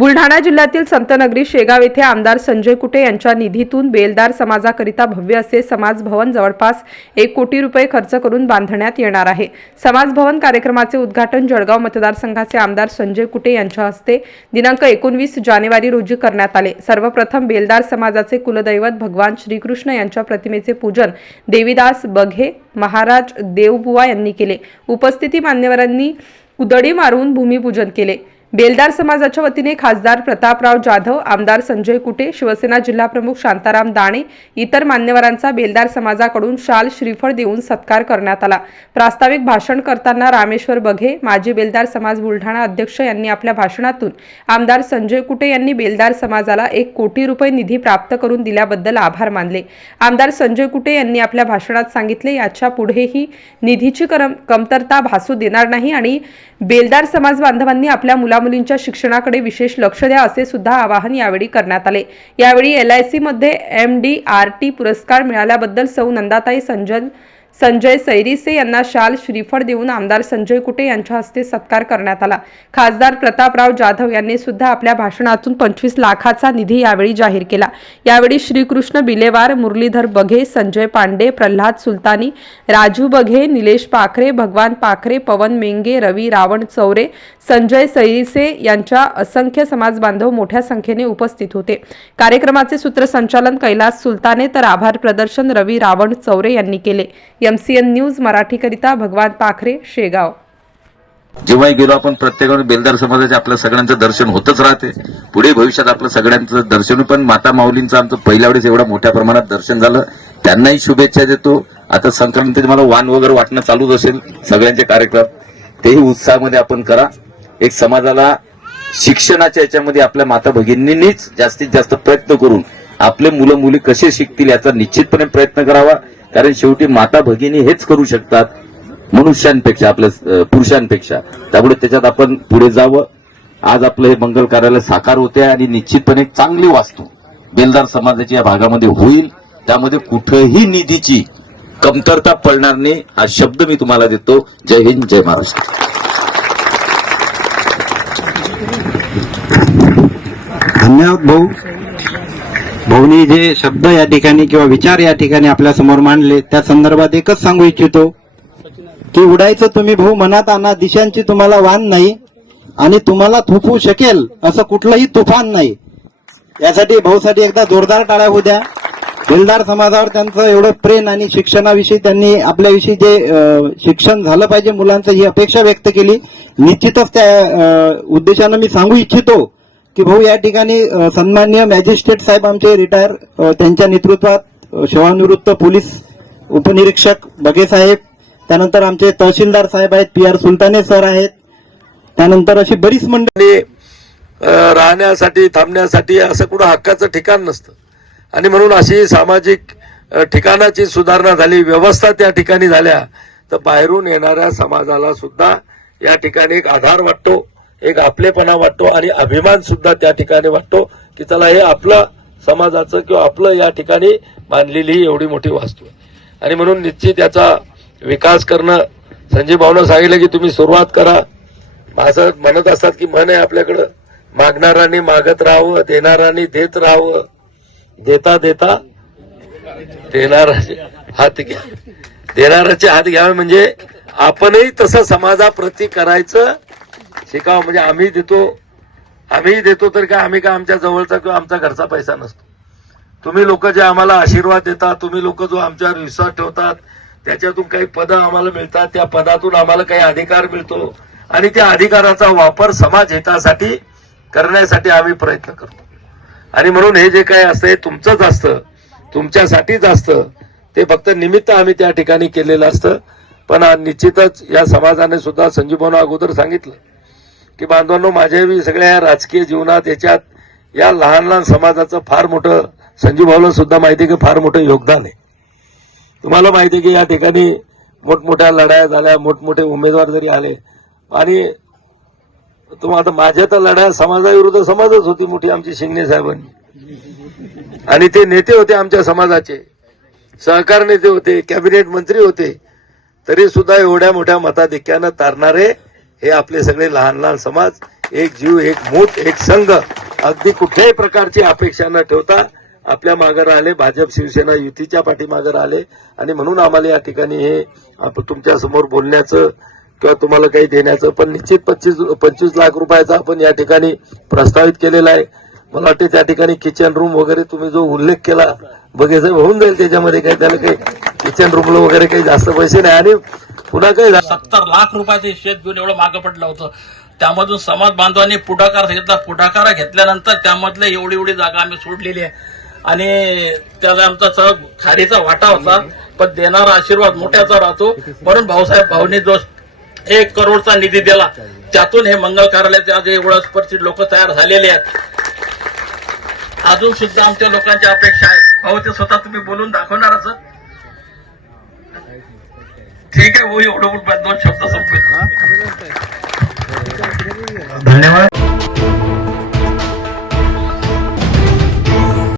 बुलढाणा जिल्ह्यातील संतनगरी शेगाव येथे आमदार संजय कुटे यांच्या निधीतून बेलदार समाजाकरिता भव्य असे समाज भवन जवळपास एक कोटी रुपये खर्च करून बांधण्यात येणार आहे. समाज भवन कार्यक्रमाचे उद्घाटन जळगाव मतदारसंघाचे आमदार संजय कुटे यांच्या हस्ते दिनांक एकोणवीस जानेवारी रोजी करण्यात आले. सर्वप्रथम बेलदार समाजाचे कुलदैवत भगवान श्रीकृष्ण यांच्या प्रतिमेचे पूजन देवीदास बघे महाराज देवबुवा यांनी केले. उपस्थिती मान्यवरांनी उदडी मारून भूमिपूजन केले. बेलदार समाजाच्या वतीने खासदार प्रतापराव जाधव आमदार संजय कुटे शिवसेना जिल्हाप्रमुख शांताराम दाणे इतर मान्यवरांचा बेलदार समाजाकडून शाल श्रीफळ देऊन सत्कार करण्यात आला. प्रास्ताविक भाषण करताना रामेश्वर बघे माजी बेलदार समाज बुलढाणा अध्यक्ष यांनी आपल्या भाषणातून आमदार संजय कुटे यांनी बेलदार समाजाला एक कोटी रुपये निधी प्राप्त करून दिल्याबद्दल आभार मानले. आमदार संजय कुटे यांनी आपल्या भाषणात सांगितले याच्या पुढेही निधीची करम कमतरता भासू देणार नाही आणि बेलदार समाज बांधवांनी आपल्या मुला मुलामुलींच्या शिक्षणाकडे विशेष लक्ष द्या असे सुद्धा आवाहन यावेळी करण्यात आले. यावेळी एल आयमध्ये एम डी आर टी पुरस्कार मिळाल्याबद्दल सौ नंदाताई संजन संजय सैरिसे यांना शाल श्रीफळ देऊन आमदार संजय कुटे यांच्या हस्ते सत्कार करण्यात आला. खासदार प्रतापराव जाधव यांनी सुद्धा आपल्या भाषणातून पंचवीस लाखाचा निधी यावेळी जाहीर केला. यावेळी श्रीकृष्ण बिलेवार मुरलीधर बघे संजय पांडे प्रल्हाद सुलतानी राजू बघे निलेश पाखरे भगवान पाखरे पवन मेंगे रवी रावण चौरे संजय सैरिसे यांच्या असंख्य समाज बांधव मोठ्या संख्येने उपस्थित होते. कार्यक्रमाचे सूत्रसंचालन कैलास सुलताने तर आभार प्रदर्शन रवी रावण चौरे यांनी केले. एम सी एन न्यूज मराठीकरिता भगवान पाखरे शेगाव. जेव्हाही गेलो आपण प्रत्येकाने बेलदार समाजाचे आपल्या सगळ्यांचं दर्शन होतच राहते. पुढे भविष्यात आपलं सगळ्यांचं दर्शन पण माता माऊलींचं आमचं पहिल्या वेळेस एवढ्या मोठ्या प्रमाणात दर्शन झालं. त्यांनाही शुभेच्छा देतो. आता संक्रांतीत मला वाण वगैरे वाटणं चालूच असेल सगळ्यांचे कार्यक्रम. तेही उत्साहामध्ये आपण करा. एक समाजाला शिक्षणाच्या याच्यामध्ये आपल्या माता भगिनींनीच जास्तीत जास्त प्रयत्न करून आपले मुलं मुली कसे शिकतील याचा निश्चितपणे प्रयत्न करावा. कारण शेवटी माता भगिनी हेच करू शकतात मनुष्यांपेक्षा आपल्या पुरुषांपेक्षा. त्यामुळे त्याच्यात आपण पुढे जावं. आज आपलं हे मंगल कार्यालय साकार होते आणि निश्चितपणे एक चांगली वास्तू बेलदार समाजाची या भागामध्ये होईल. त्यामध्ये कुठेही निधीची कमतरता पडणार नाही. हा शब्द मी तुम्हाला देतो. जय हिंद जय महाराष्ट्र. धन्यवाद भाऊ. भाऊनी जे शब्द या ठिकाणी किंवा विचार या ठिकाणी आपल्यासमोर मांडले त्या संदर्भात एकच सांगू इच्छितो की उडायचं तुम्ही भाऊ मनात आणा दिशांची तुम्हाला वाण नाही आणि तुम्हाला थुफू शकेल असं कुठलंही तुफान नाही. यासाठी भाऊसाठी एकदा जोरदार टाळ्या होऊ द्या. दिलदार समाजावर त्यांचं एवढं प्रेम आणि शिक्षणाविषयी त्यांनी आपल्याविषयी जे शिक्षण झालं पाहिजे मुलांचं ही अपेक्षा व्यक्त केली. निश्चितच त्या उद्देशानं मी सांगू इच्छितो की भाऊ या ठिकाणी सन्मान्य मॅजिस्ट्रेट साहेब आमचे रिटायर त्यांच्या नेतृत्वात सेवानिवृत्त पोलीस उपनिरीक्षक बगे साहेब त्यानंतर आमचे तहसीलदार साहेब आहेत पी आर सुलताने सर आहेत त्यानंतर अशी बरीच मंडळी राहण्यासाठी थांबण्यासाठी असं कुठं हक्काचं ठिकाण नसतं. आणि म्हणून अशी सामाजिक ठिकाणाची सुधारणा झाली व्यवस्था त्या ठिकाणी झाल्या तर बाहेरून येणाऱ्या समाजाला सुद्धा या ठिकाणी एक आधार वाटतो. एक आपलेपणा वाटतो आणि अभिमान सुद्धा त्या ठिकाणी वाटतो की चला हे आपलं समाजाचं किंवा आपलं या ठिकाणी बांधलेली ही एवढी मोठी वास्तू आहे. आणि म्हणून निश्चित याचा विकास करणं संजय भाऊनं सांगितलं की तुम्ही सुरुवात करा. असं म्हणत असतात की मन आहे आपल्याकडं. मागणारांनी मागत राहावं देणारांनी देत राहावं. देता देता देणाराचे हात घ्या. देणाऱ्याचे हात घ्यावे म्हणजे आपणही तसं समाजाप्रती करायचं शिकाव म्हणजे आम्ही देतो आम्ही देतो तर काय आम्ही काय आमच्या जवळचा किंवा आमचा घरचा पैसा नसतो. तुम्ही लोक जे आम्हाला आशीर्वाद देतात तुम्ही लोक जो आमच्यावर विश्वास ठेवतात त्याच्यातून काही पदं आम्हाला मिळतात त्या पदातून आम्हाला काही अधिकार मिळतो. आणि त्या अधिकाराचा वापर समाज हितासाठी करण्यासाठी आम्ही प्रयत्न करतो. आणि म्हणून हे जे काही असतं हे तुमचंच असतं तुमच्यासाठीच असतं ते फक्त निमित्त आम्ही त्या ठिकाणी केलेलं असतं. पण निश्चितच या समाजाने सुद्धा संजीवनं अगोदर सांगितलं की बांधवांनो माझ्याही सगळ्या राजकीय जीवनात याच्यात या लहान लहान समाजाचं फार मोठं संजीव भाऊला सुद्धा माहिती आहे की फार मोठं योगदान आहे. तुम्हाला माहिती आहे की या ठिकाणी मोठमोठ्या लढाया झाल्या मोठमोठे उमेदवार जरी आले आणि तुम्हाला आता माझ्या तर लढाया समाजाविरुद्ध समाजच होती मोठी आमची शिंगणे साहेबांनी. आणि ते नेते होते आमच्या समाजाचे. सहकार नेते होते कॅबिनेट मंत्री होते तरी सुद्धा एवढ्या मोठ्या मताधिक्यानं तारणारे हे आपले सगळे लहान लहान समाज एक जीव एक मूठ एक संघ अगदी कुठल्याही प्रकारची अपेक्षा न ठेवता आपल्या मागे राहिले. भाजप शिवसेना युतीच्या पाठीमागे राहिले. आणि म्हणून आम्हाला या ठिकाणी हे तुमच्यासमोर बोलण्याचं किंवा तुम्हाला काही देण्याचं पण निश्चित पच्चीस पंचवीस लाख रुपयाचा आपण या ठिकाणी प्रस्तावित केलेला आहे. मला वाटते त्या ठिकाणी किचन रूम वगैरे तुम्ही जो उल्लेख केला बघायचं होऊन जाईल त्याच्यामध्ये काही त्याला काही किचन रूमला वगैरे काही जास्त पैसे नाही. आणि पुन्हा काही सत्तर लाख रुपयाचे शेत घेऊन एवढं मागं पडलं होतं. त्यामधून समाज बांधवांनी पुढाकार घेतला. पुढाकार घेतल्यानंतर त्यामधले एवढी एवढी जागा आम्ही सोडलेली आहे. आणि त्याला आमचा सह खारीचा वाटा होता. पण देणारा आशीर्वाद मोठ्याचा राहतो. म्हणून भाऊसाहेब भाऊनी जो एक करोडचा निधी दिला त्यातून हे मंगल कार्यालयाचे आज एवढं स्पर्शित लोक तयार झालेले आहेत. अजून सुद्धा आमच्या लोकांच्या अपेक्षा आहेत भाऊ ते स्वतः तुम्ही बोलून दाखवणारच ठीक आहे भाऊ एवढं दोन शब्द संपले धन्यवाद.